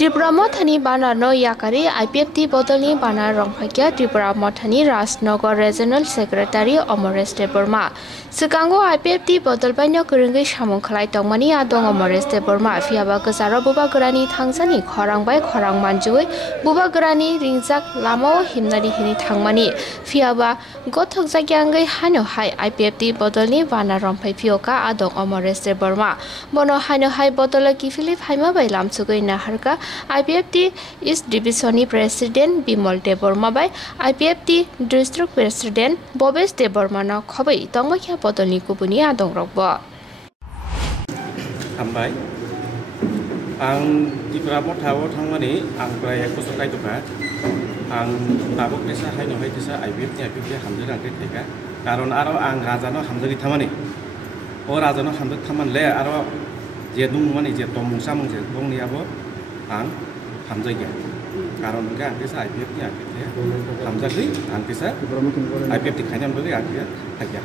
Tipra Mothani Bana no Yakarwi Ipft botolni Bana Romkha Tipra Mothani Rajnagar Regional Secretary Amaresh Debbarma. Sekango Ipft botol banyak kerenggai samung khalai tongmani adong Amaresh Debbarma fiaba kesara buba gerani tangsani khorang bai khorang manjui buba gerani ringjak lamao himnari hini thangmani fiaba gothok jakyangai hano hai Ipft botolni Bana Romkha fioka adong Amaresh Debbarma bono hano hai botola ki Philip haima bai lamsugoi naharka Ipft East Division President Bimol Debbarma by Ipft District President Bobes Debbarma no khobai tongmakya botolni kubuni adong rokbo. Ambai ang Tipra Mothao thangmani ang prai ekosok kaitoka ang tabok desa haino hai desa Ipft hamjari angke theka karon aro ang rajano hamjari thamani o rajano hamjari thamanle aro je dungmani je tomung samung je dongni abo ang hamjagi karon angke angke sa Ipft hamjari angke sa Ipft khainam bagi angke thakya